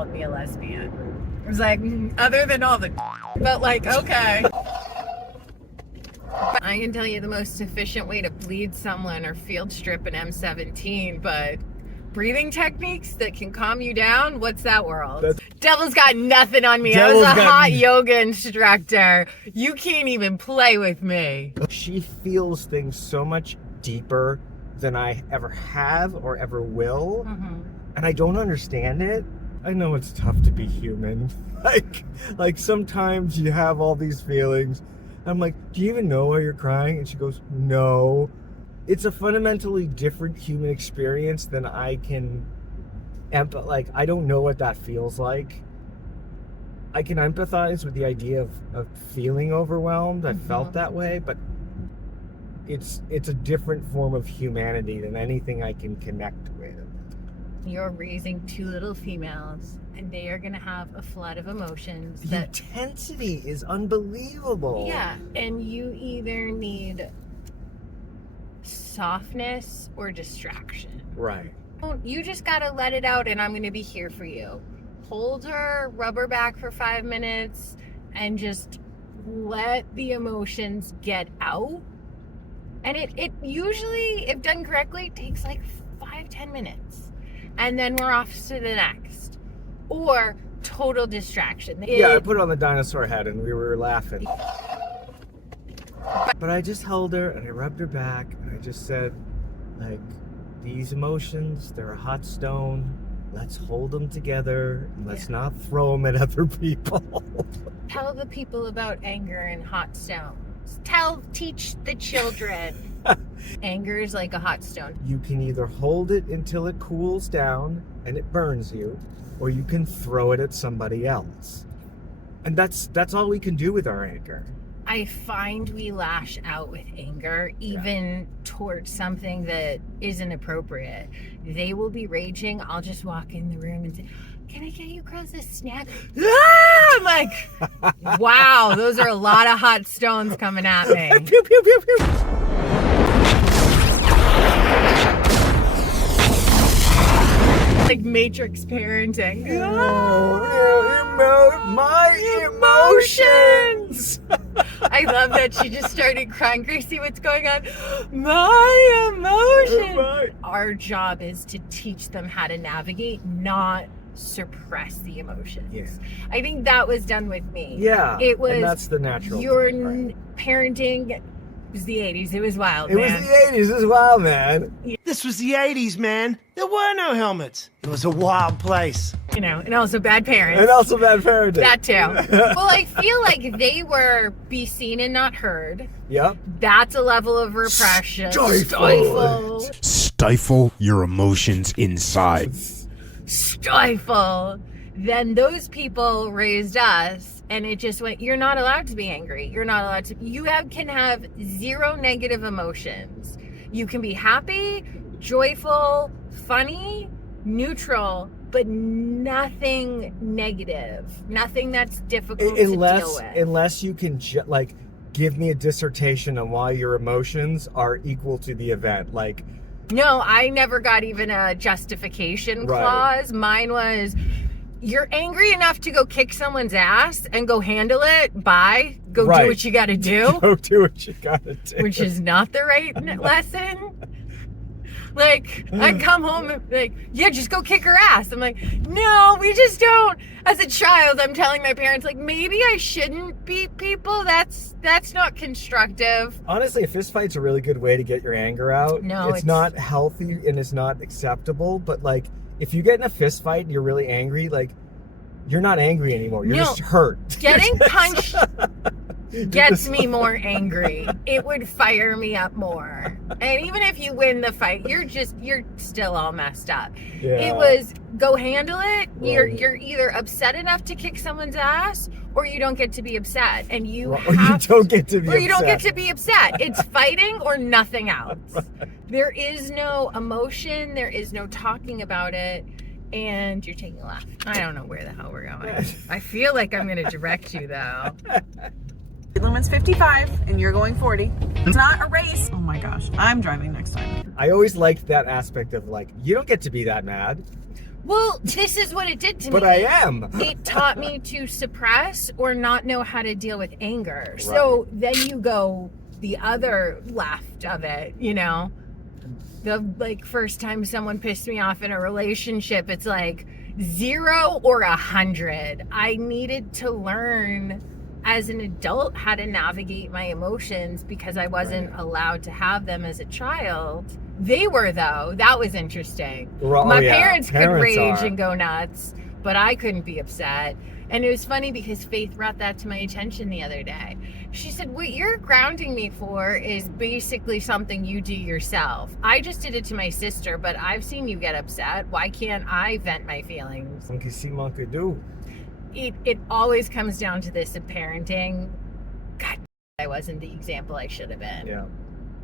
called me a lesbian. I was like, other than all the but like, okay. I can tell you the most efficient way to bleed someone or field strip an M17, but breathing techniques that can calm you down, what's that world? Devil's got nothing on me. I was a hot yoga instructor. You can't even play with me. She feels things so much deeper than I ever have or ever will. And I don't understand it. I know it's tough to be human. Like sometimes you have all these feelings. I'm like, do you even know why you're crying? And she goes, no. It's a fundamentally different human experience than I can I don't know what that feels like. I can empathize with the idea of feeling overwhelmed. I felt that way, but it's a different form of humanity than anything I can connect with. You're raising two little females, and they are going to have a flood of emotions. The intensity is unbelievable. Yeah, and you either need softness or distraction. Right. You just got to let it out, and I'm going to be here for you. Hold her, rub her back for 5 minutes, and just let the emotions get out. And it usually, if done correctly, takes like 5-10 minutes. And then we're off to the next. Or total distraction. Yeah, I put it on the dinosaur head and we were laughing. But I just held her and I rubbed her back and I just said, like, these emotions, they're a hot stone. Let's hold them together. Let's not throw them at other people. Tell the people about anger and hot stones. Teach the children. Anger is like a hot stone. You can either hold it until it cools down and it burns you, or you can throw it at somebody else. And that's all we can do with our anger. I find we lash out with anger, even towards something that isn't appropriate. They will be raging. I'll just walk in the room and say, can I get you girls a snack? Ah! I'm like, wow, those are a lot of hot stones coming at me. Pew, pew, pew, pew. Like Matrix parenting. My emotions. I love that she just started crying. Gracie, what's going on? My emotions. Our job is to teach them how to navigate, not suppress the emotions. Yeah. I think that was done with me. Yeah. It was. And that's the natural. Your thing, right? parenting was the 80s. It was wild, man. It was the 80s. It was wild, man. This was the 80s, man. There were no helmets. It was a wild place. You know, and also bad parents. And also bad parenting. That too. Well, I feel like they were be seen and not heard. Yep. That's a level of repression. Stifle your emotions inside. Stifle. Then those people raised us, and it just went, you're not allowed to be angry. You're not allowed to. Can have zero negative emotions. You can be happy, joyful, funny, neutral, but nothing negative. Nothing that's difficult to deal with. Unless you can, give me a dissertation on why your emotions are equal to the event. Like, no, I never got even a justification clause. Mine was, you're angry enough to go kick someone's ass and go handle it. Bye. Go do what you got to do. Go do what you got to do. Which is not the right lesson. Like, I come home and like, yeah, just go kick her ass. I'm like, no, we just don't. As a child, I'm telling my parents, like, maybe I shouldn't beat people. That's not constructive. Honestly, a fist fight's a really good way to get your anger out. No, it's not healthy and it's not acceptable. But like, if you get in a fist fight and you're really angry, like, you're not angry anymore. You're just hurt. Getting punched gets me more angry. It would fire me up more. And even if you win the fight, you're still all messed up. Yeah. It was go handle it. Right. You're either upset enough to kick someone's ass, or you don't get to be upset. And you don't get to be upset. Or you don't get to be upset. It's fighting or nothing else. Right. There is no emotion. There is no talking about it. And you're taking a laugh. I don't know where the hell we're going. I feel like I'm going to direct you, though. Speed limit's 55 and you're going 40. It's not a race. Oh my gosh, I'm driving next time. I always liked that aspect of like, you don't get to be that mad. Well, this is what it did to me. But I am. It taught me to suppress or not know how to deal with anger. Right. So then you go the other left of it, you know? The like first time someone pissed me off in a relationship, it's like 0 or 100. I needed to learn as an adult how to navigate my emotions because I wasn't allowed to have them as a child. They were, though. That was interesting. My parents could rage and go nuts, but I couldn't be upset. And it was funny because Faith brought that to my attention the other day. She said, what you're grounding me for is basically something you do yourself. I just did it to my sister, but I've seen you get upset. Why can't I vent my feelings? Monkey see, monkey do. It always comes down to this of parenting. God, I wasn't the example I should have been. Yeah.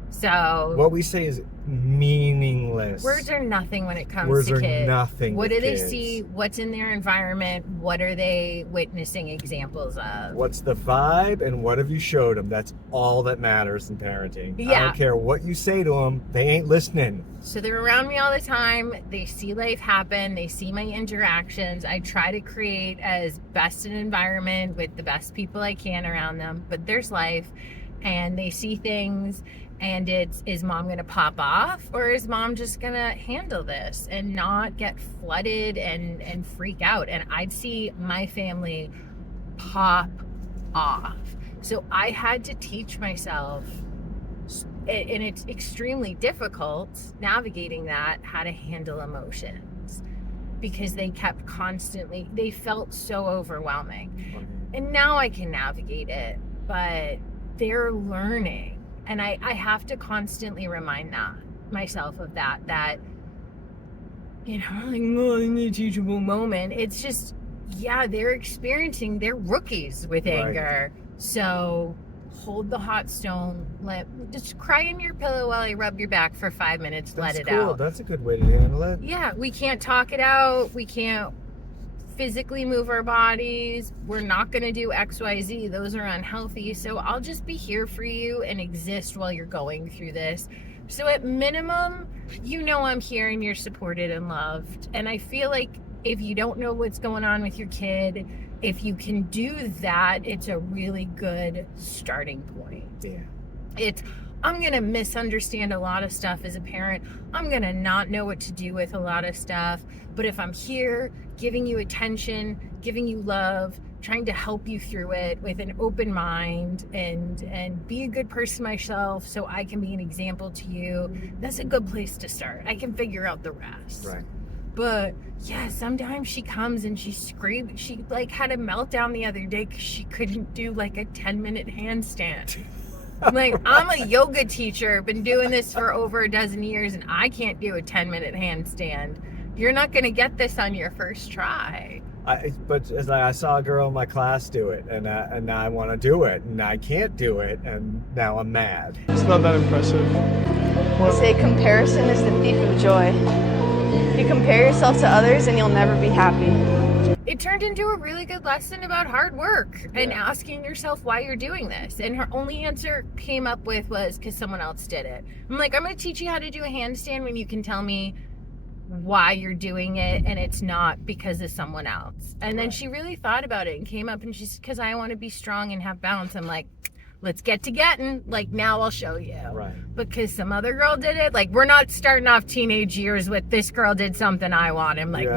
So what we say is meaningless. Words are nothing when it comes Words to kids. Words are nothing. What do kids. They see? What's in their environment? What are they witnessing examples of? What's the vibe and what have you showed them? That's all that matters in parenting. Yeah. I don't care what you say to them. They ain't listening. So they're around me all the time. They see life happen. They see my interactions. I try to create as best an environment with the best people I can around them. But there's life and they see things. And is mom going to pop off or is mom just going to handle this and not get flooded and freak out? And I'd see my family pop off. So I had to teach myself, and it's extremely difficult navigating that, how to handle emotions because they kept constantly, they felt so overwhelming. And now I can navigate it, but they're learning. And I have to constantly remind myself of that, you know, like, oh, in the teachable moment. It's just, yeah, they're rookies with anger. So hold the hot stone, just cry in your pillow while I rub your back for 5 minutes, let it out. That's a good way to handle it. Yeah, we can't talk it out. We can't physically move our bodies. We're not going to do XYZ. Those are unhealthy. So I'll just be here for you and exist while you're going through this. So at minimum, you know I'm here and you're supported and loved. And I feel like if you don't know what's going on with your kid, if you can do that, it's a really good starting point. Yeah. I'm going to misunderstand a lot of stuff as a parent. I'm going to not know what to do with a lot of stuff. But if I'm here, giving you attention, giving you love, trying to help you through it with an open mind and be a good person myself so I can be an example to you, that's a good place to start. I can figure out the rest. Right. But yeah, sometimes she comes and she screams. She like had a meltdown the other day because she couldn't do like a 10-minute handstand. Like, I'm a yoga teacher, been doing this for over a dozen years, and I can't do a 10-minute handstand. You're not going to get this on your first try. But as I saw a girl in my class do it, and now I want to do it, and I can't do it, and now I'm mad. It's not that impressive. They say comparison is the thief of joy. You compare yourself to others, and you'll never be happy. It turned into a really good lesson about hard work and asking yourself why you're doing this. And her only answer came up with was because someone else did it. I'm like, I'm going to teach you how to do a handstand when you can tell me why you're doing it and it's not because of someone else. And then she really thought about it and came up and she said, because I want to be strong and have balance. I'm like, let's get to getting. Like, now I'll show you. Right. Because some other girl did it. Like, we're not starting off teenage years with this girl did something I want. I'm like,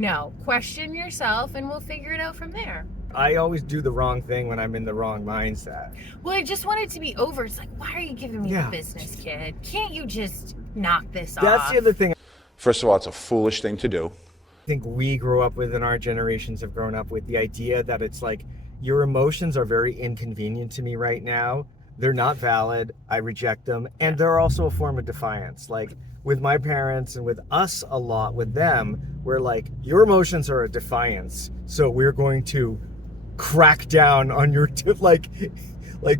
no, question yourself and we'll figure it out from there. I always do the wrong thing when I'm in the wrong mindset. Well, I just want it to be over. It's like, why are you giving me the business, kid? Can't you just knock this off? That's the other thing. First of all, it's a foolish thing to do. I think we grew up with, and our generations have grown up with the idea that it's like, your emotions are very inconvenient to me right now. They're not valid. I reject them. And they're also a form of defiance. Like, with my parents and with us a lot with them, we're like, your emotions are a defiance. So we're going to crack down on your, like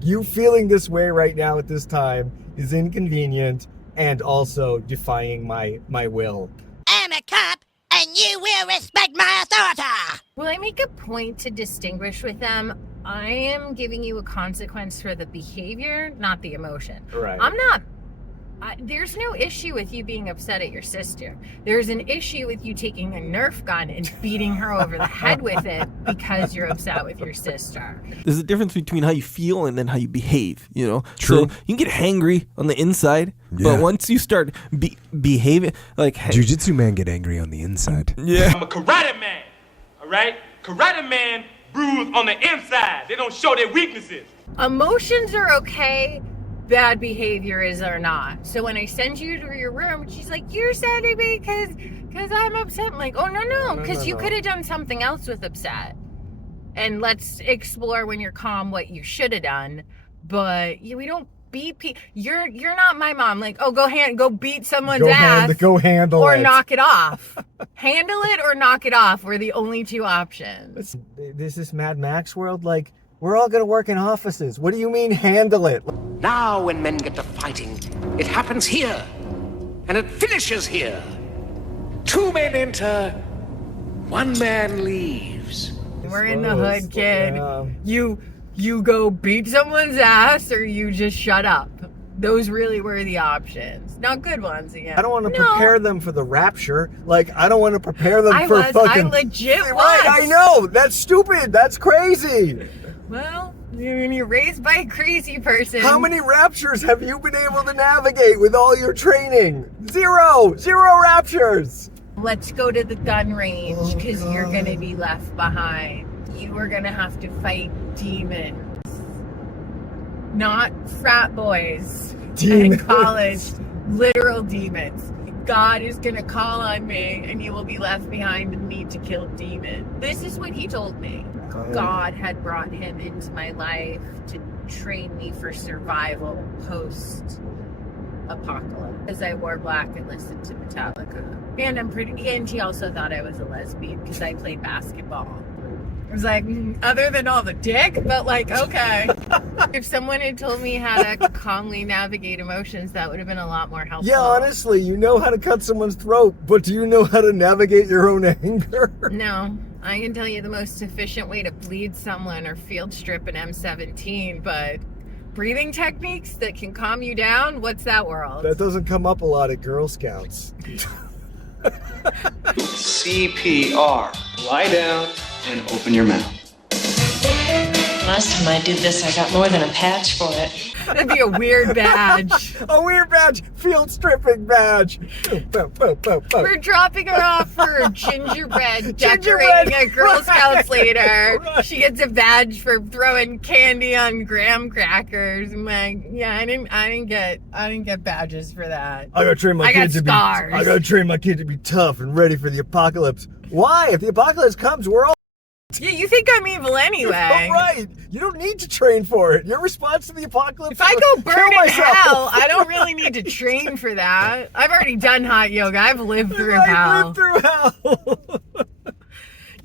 you feeling this way right now at this time is inconvenient and also defying my will. I'm a cop and you will respect my authority. Will I make a point to distinguish with them? I am giving you a consequence for the behavior, not the emotion. Right. I'm not There's no issue with you being upset at your sister. There's an issue with you taking a Nerf gun and beating her over the head with it because you're upset with your sister. There's a difference between how you feel and then how you behave, you know? True. So you can get hangry on the inside, but once you start behaving like... Jiu-Jitsu man get angry on the inside. Yeah. I'm a karate man, all right? Karate man bruise on the inside. They don't show their weaknesses. Emotions are okay. Bad behavior is or not. So when I send you to your room, she's like, you're sad at me because I'm upset. I'm like, oh, no, because you could have done something else with upset. And let's explore when you're calm what you should have done. But we don't beat people. You're not my mom. Like, oh, go beat someone's ass. Go handle or it. Or knock it off. Handle it or knock it off were the only two options. This is Mad Max world. Like, we're all going to work in offices. What do you mean handle it? Now when men get to fighting, it happens here. And it finishes here. 2 men enter, 1 man leaves. We're in the hood, kid. Yeah. You go beat someone's ass or you just shut up. Those really were the options. Not good ones again. I don't want to prepare them for the rapture. Like, I don't want to prepare them for fucking... I legit was. Right, I know. That's stupid. That's crazy. Well, you're raised by a crazy person. How many raptures have you been able to navigate with all your training? Zero raptures. Let's go to the gun range because you're going to be left behind. You are going to have to fight demons. Not frat boys in college. Literal demons. God is going to call on me and you will be left behind and need to kill demons. This is what he told me. God had brought him into my life to train me for survival post-apocalypse. As I wore black and listened to Metallica. And he also thought I was a lesbian because I played basketball. I was like, other than all the dick, but like, okay. If someone had told me how to calmly navigate emotions, that would have been a lot more helpful. Yeah, honestly, you know how to cut someone's throat, but do you know how to navigate your own anger? No. I can tell you the most efficient way to bleed someone or field strip an M17, but breathing techniques that can calm you down, what's that world? That doesn't come up a lot at Girl Scouts. CPR. Lie down and open your mouth. Last time I did this, I got more than a patch for it. That'd be a weird badge. A weird badge. Field stripping badge. We're dropping her off for gingerbread decorating a Girl Scouts later. Right. She gets a badge for throwing candy on graham crackers. I'm like, yeah, I didn't get badges for that. I gotta train my kid to be tough and ready for the apocalypse. Why? If the apocalypse comes, we're all... Yeah, you think I'm evil anyway. All right. You don't need to train for it. Your response to the apocalypse If I go burn in hell, I don't really need to train for that. I've already done hot yoga. I've lived through hell.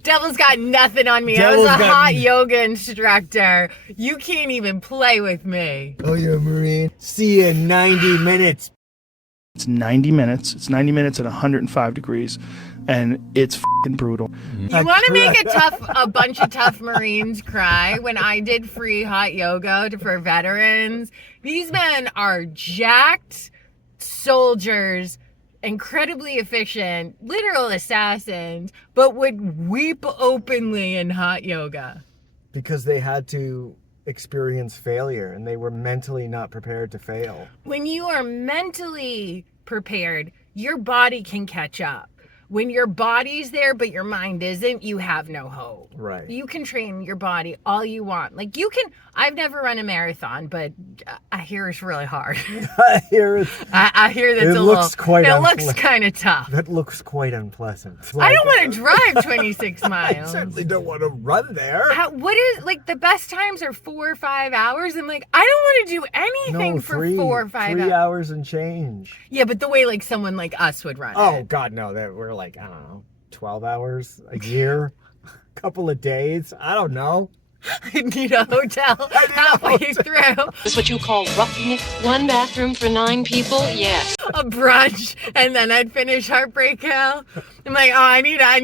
Devil's got nothing on me. I was a hot yoga instructor. You can't even play with me. Oh, you're a Marine. See you in 90 minutes. It's 90 minutes. It's 90 minutes at 105 degrees. And it's f***ing brutal. You want to make a bunch of tough Marines cry? When I did free hot yoga for veterans, these men are jacked soldiers, incredibly efficient, literal assassins, but would weep openly in hot yoga. Because they had to experience failure and they were mentally not prepared to fail. When you are mentally prepared, your body can catch up. When your body's there, but your mind isn't, you have no hope. Right. You can train your body all you want. Like you can, I've never run a marathon, but I hear it's really hard. I hear that's it looks kind of tough. That looks quite unpleasant. Like, I don't want to drive 26 miles. I certainly don't want to run there. What is, like, the best times are 4 or 5 hours. I'm like, I don't want to do anything for 4 or 5 hours. 3 hours and change. Yeah, but the way, like, someone like us would run Oh, it. God, no. We're like, I don't know, 12 hours a year, a couple of days. I don't know. I need a hotel halfway through. Is what you call roughing it? 1 bathroom for 9 people? Yes. A brunch, and then I'd finish Heartbreak Hill. I'm like, oh, I need to recarb I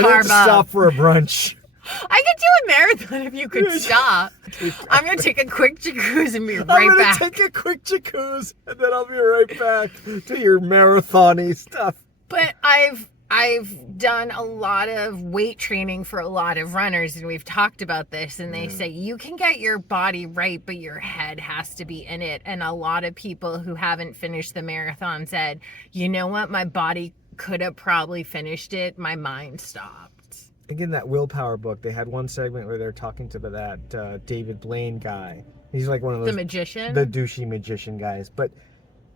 need to stop for a brunch. I could do a marathon if you could stop. I'm going to take a quick jacuzzi and be right I'm gonna back. take a quick jacuzzi and then I'll be right back to your marathon-y stuff. But I've done a lot of weight training for a lot of runners, and we've talked about this, and they say you can get your body right, but your head has to be in it. And a lot of people who haven't finished the marathon said, you know what, my body could have probably finished it, my mind stopped. Again, that willpower book, they had one segment where they're talking to that David Blaine guy. He's like one of those... The magician? The douchey magician guys. But,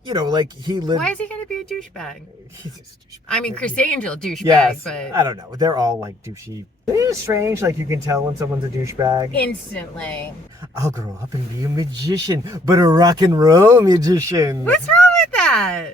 you know, like he lived... Why is he going to be a douchebag? He's just a douchebag. I mean, Chris Angel, douchebag, yes, but... I don't know. They're all like douchey. Isn't it strange? Like you can tell when someone's a douchebag? Instantly. I'll grow up and be a magician, but a rock and roll magician. What's wrong with that?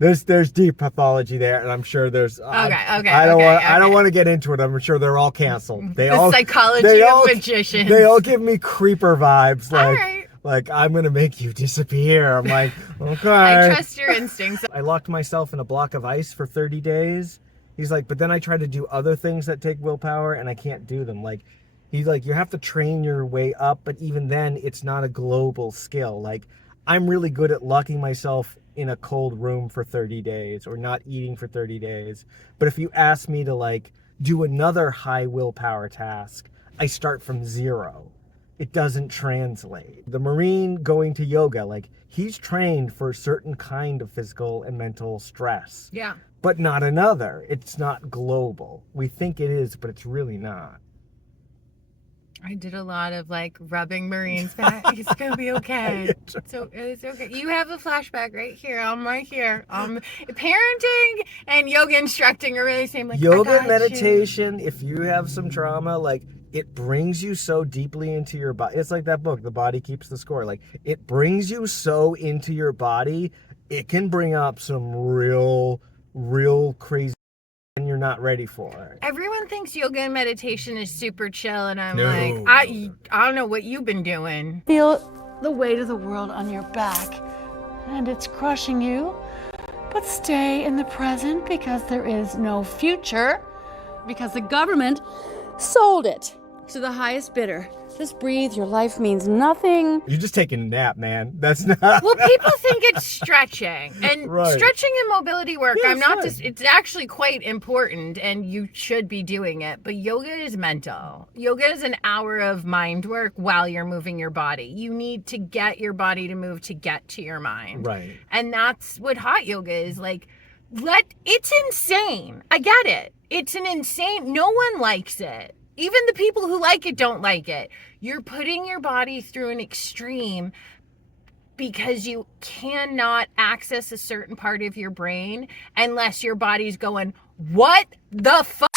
There's deep pathology there, and I'm sure there's. I don't want to get into it. I'm sure they're all canceled. The psychology of magicians. They all give me creeper vibes. Like, all right. Like I'm gonna make you disappear. I'm like, okay. I trust your instincts. I locked myself in a block of ice for 30 days. He's like, but then I try to do other things that take willpower, and I can't do them. Like, he's like, you have to train your way up, but even then, it's not a global skill. Like, I'm really good at locking myself in a cold room for 30 days or not eating for 30 days. But if you ask me to like do another high willpower task, I start from zero. It doesn't translate. The Marine going to yoga, like he's trained for a certain kind of physical and mental stress. Yeah. But not another. It's not global. We think it is, but it's really not. I did a lot of like rubbing Marine's back. It's gonna be okay. So it's okay. You have a flashback right here. I'm right here. Parenting and yoga instructing are really the same. Like Yoga, meditation. If you have some trauma, like it brings you so deeply into your body. It's like that book, The Body Keeps the Score. Like it brings you so into your body. It can bring up some real crazy. And you're not ready for it. Everyone thinks yoga and meditation is super chill, and I'm like, I don't know what you've been doing. Feel the weight of the world on your back, and it's crushing you. But stay in the present because there is no future, because the government sold it to the highest bidder. Just breathe. Your life means nothing. You're just taking a nap, man. That's not. Well, people think it's stretching, and right. Stretching and mobility work. Yeah, I'm not just. It's actually quite important, and you should be doing it. But yoga is mental. Yoga is an hour of mind work while you're moving your body. You need to get your body to move to get to your mind. Right. And that's what hot yoga is like. It's insane. I get it. It's an insane. No one likes it. Even the people who like it don't like it. You're putting your body through an extreme because you cannot access a certain part of your brain unless your body's going, what the fuck?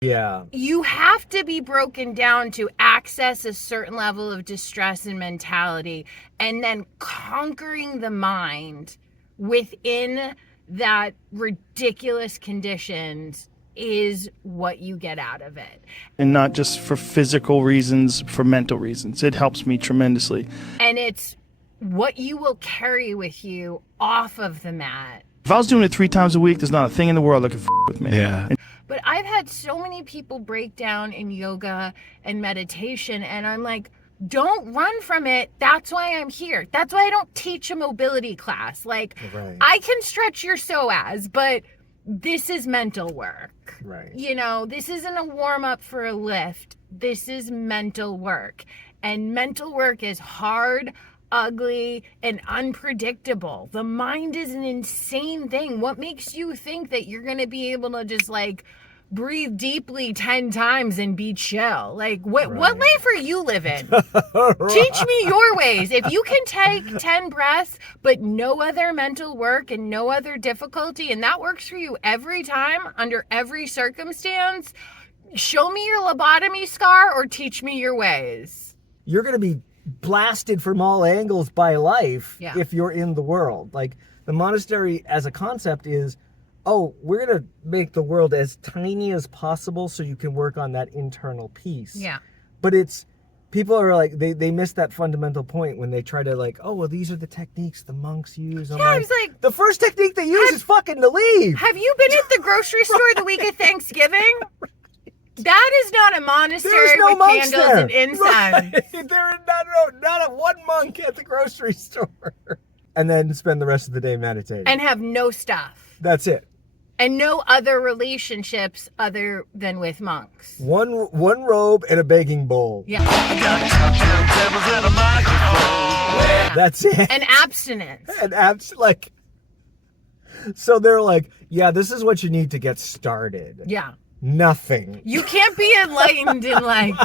Yeah. You have to be broken down to access a certain level of distress and mentality, and then conquering the mind within that ridiculous conditions is what you get out of it. And not just for physical reasons, for mental reasons. It helps me tremendously. And it's what you will carry with you off of the mat. If I was doing it 3 times a week, there's not a thing in the world that could with me. Yeah. But I've had so many people break down in yoga and meditation, and I'm like, don't run from it. That's why I'm here. That's why I don't teach a mobility class. Like, right. I can stretch your psoas, but this is mental work. Right. You know, this isn't a warm up for a lift. This is mental work. And mental work is hard, ugly, and unpredictable. The mind is an insane thing. What makes you think that you're going to be able to just like breathe deeply 10 times and be chill? Like, what life are you living? Teach me your ways. If you can take 10 breaths, but no other mental work and no other difficulty, and that works for you every time, under every circumstance, show me your lobotomy scar or teach me your ways. You're going to be blasted from all angles by life if you're in the world. Like, the monastery as a concept is, oh, we're going to make the world as tiny as possible so you can work on that internal peace. Yeah. But it's, people are like, they miss that fundamental point when they try to like, oh, well, these are the techniques the monks use. I was like, the first technique they use is fucking to leave. Have you been at the grocery store the week of Thanksgiving? That is not a monastery There's no with monks candles there. and incense. Right. There are not a one monk at the grocery store. And then spend the rest of the day meditating. And have no stuff. That's it. And no other relationships other than with monks. One robe and a baking bowl. Yeah. That's it. And abstinence. And so they're like, yeah, this is what you need to get started. Yeah. Nothing. You can't be enlightened in like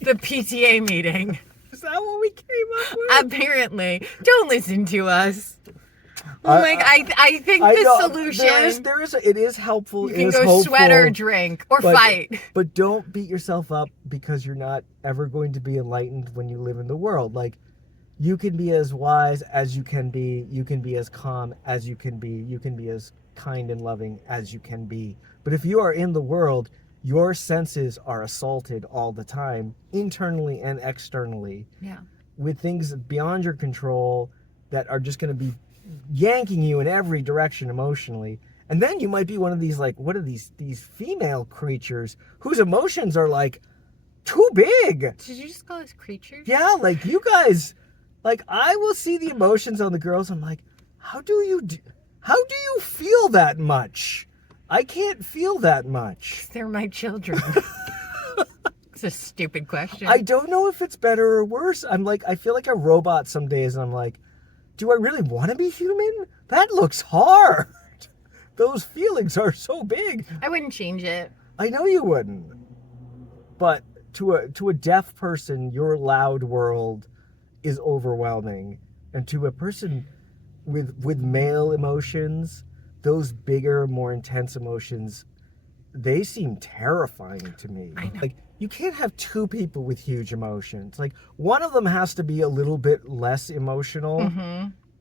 the PTA meeting. Is that what we came up with? Apparently. Don't listen to us. I think the solution. It is helpful. You can go sweat or drink or fight. But don't beat yourself up because you're not ever going to be enlightened when you live in the world. Like, you can be as wise as you can be. You can be as calm as you can be. You can be as kind and loving as you can be. But if you are in the world, your senses are assaulted all the time, internally and externally. Yeah. With things beyond your control that are just going to be yanking you in every direction emotionally. And then you might be one of these, like, what are these female creatures whose emotions are like too big. Did you just call us creatures? Yeah, like you guys, like I will see the emotions on the girls. I'm like, how do you feel that much? I can't feel that much. They're my children. It's a stupid question. I don't know if it's better or worse. I'm like, I feel like a robot some days, and I'm like, do I really want to be human? That looks hard. Those feelings are so big. I wouldn't change it. I know you wouldn't. But to a deaf person, your loud world is overwhelming. And to a person with male emotions, those bigger, more intense emotions, they seem terrifying to me. I know. Like, you can't have two people with huge emotions. Like, one of them has to be a little bit less emotional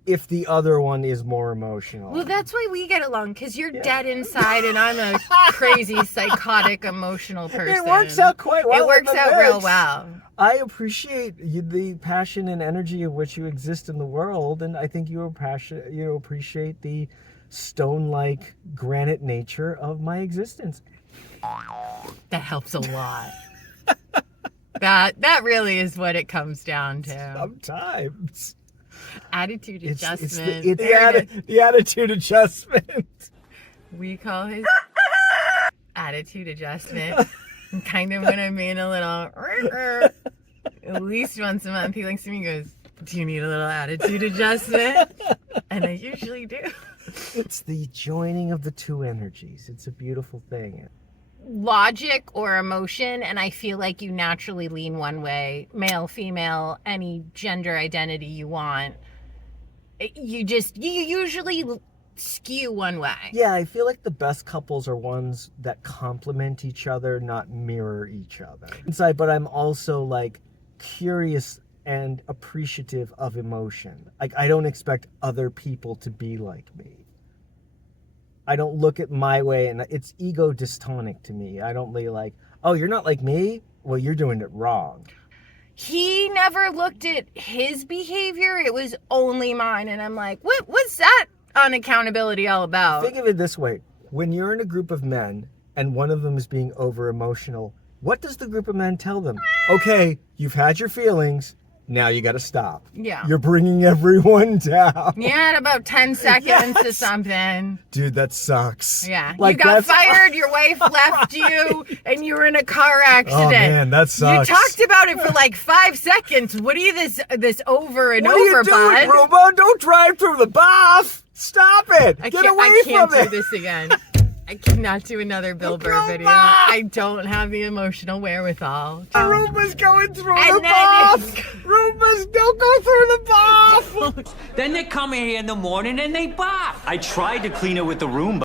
if the other one is more emotional. Well, that's why we get along, because you're dead inside and I'm a crazy, psychotic, emotional person. It works out quite well. It works out real well. I appreciate the passion and energy of which you exist in the world, and I think you appreciate the stone-like granite nature of my existence. That helps a lot. That really is what it comes down to. Sometimes. Attitude adjustment. It's the attitude adjustment. We call it attitude adjustment. And kind of when I'm being a little, at least once a month, he looks at me and goes, do you need a little attitude adjustment? And I usually do. It's the joining of the two energies. It's a beautiful thing. Logic or emotion, and I feel like you naturally lean one way, male, female, any gender identity you want. You usually skew one way. Yeah, I feel like the best couples are ones that complement each other, not mirror each other. Inside, but I'm also like curious and appreciative of emotion. Like, I don't expect other people to be like me. I don't look at my way, and it's ego dystonic to me. I don't be like, oh, you're not like me? Well, you're doing it wrong. He never looked at his behavior. It was only mine. And I'm like, what's that unaccountability all about? Think of it this way. When you're in a group of men and one of them is being over emotional, what does the group of men tell them? Okay, you've had your feelings. Now you got to stop. Yeah. You're bringing everyone down. Yeah, at about 10 seconds to something. Dude, that sucks. Yeah. Like, you got fired, your wife left you, and you were in a car accident. Oh, man, that sucks. You talked about it for like 5 seconds. What are you this over and what over, are you doing, bud? Rubo? Don't drive through the bath. Stop it. Get away I can't from do it. this again. I cannot do another Bill Burr video. I don't have the emotional wherewithal. Roomba's going through the bath. Roombas, don't go through the bath. Then they come in here in the morning and they bath. I tried to clean it with the Roomba.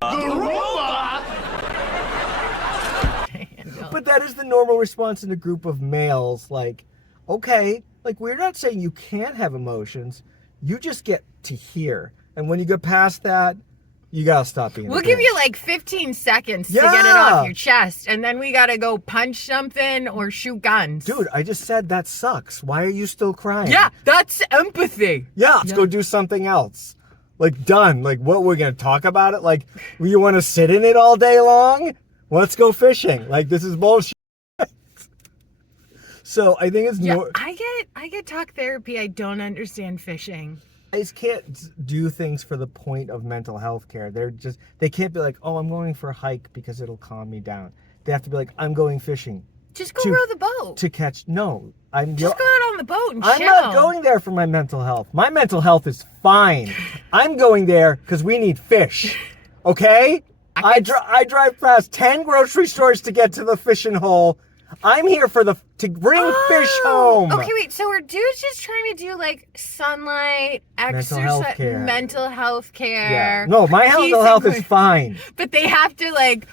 But that is the normal response in a group of males. Like, okay, like we're not saying you can't have emotions. You just get to hear. And when you get past that, you gotta stop being. We'll give you like 15 seconds to get it off your chest, and then we gotta go punch something or shoot guns. Dude, I just said that sucks. Why are you still crying? Yeah, that's empathy. Yeah, let's go do something else. Like, done. Like, what, we're gonna talk about it? Like, you want to sit in it all day long? Let's go fishing. Like, this is bullshit. So I think it's I get talk therapy. I don't understand fishing. Guys can't do things for the point of mental health care. They can't be like, oh, I'm going for a hike because it'll calm me down. They have to be like, I'm going fishing. Just go row the boat. To catch, no. Just go out on the boat and chill. I'm not going there for my mental health. My mental health is fine. I'm going there because we need fish. Okay? I drive past 10 grocery stores to get to the fishing hole. I'm here to bring fish home. Okay, wait. So are dudes just trying to do like sunlight, exercise, mental health care? Yeah. No, my mental health is fine. But they have to like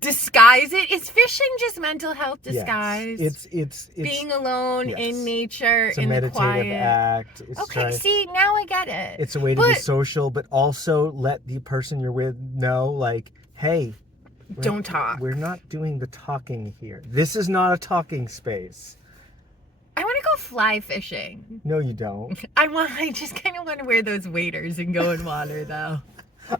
disguise it. Is fishing just mental health disguise? Yes. It's being alone in nature, it's a in the meditative quiet act. See, now I get it. It's a way to be social, but also let the person you're with know, like, hey, don't talk. We're not doing the talking here. This is not a talking space. I want to go fly fishing. No, you don't. I just kind of want to wear those waders and go in water, though.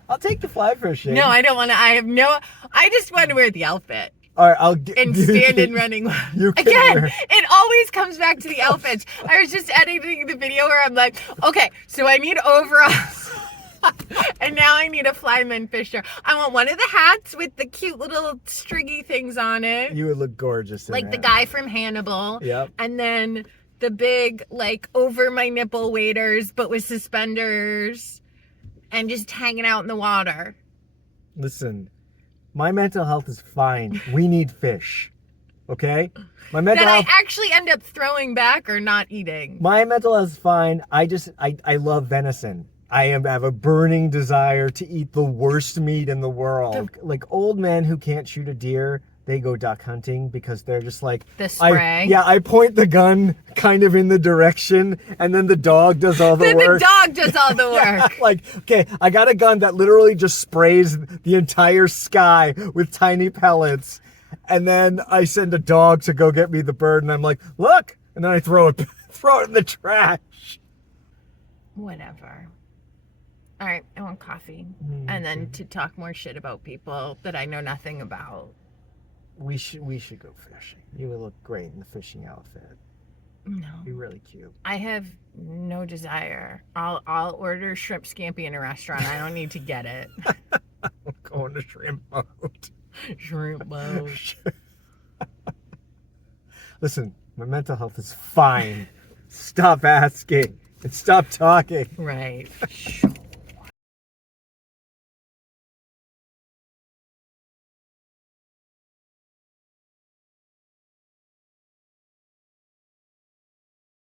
I'll take the fly fishing. No, I don't want to. I just want to wear the outfit. All right, and stand in running. Again, it always comes back to the outfits. I was just editing the video where I'm like, okay, so I need overalls. And now I need a flyman fisher. I want one of the hats with the cute little stringy things on it. You would look gorgeous in like that. The guy from Hannibal. Yep. And then the big, like, over my nipple waders, but with suspenders. And just hanging out in the water. Listen, my mental health is fine. We need fish. Okay? My mental health... I actually end up throwing back or not eating. My mental health is fine. I love venison. I have a burning desire to eat the worst meat in the world. Like old men who can't shoot a deer, they go duck hunting because they're just like... The spray. I point the gun kind of in the direction and then the dog does all the work. The dog does all the work. Yeah, like, okay, I got a gun that literally just sprays the entire sky with tiny pellets. And then I send a dog to go get me the bird and I'm like, look! And then I throw it in the trash. Whatever. All right, I want coffee. And then to talk more shit about people that I know nothing about. We should go fishing. You would look great in the fishing outfit. No. Be really cute. I have no desire. I'll order shrimp scampi in a restaurant. I don't need to get it. I'm going to shrimp boat. Shrimp boat. Listen, my mental health is fine. Stop asking and stop talking. Right.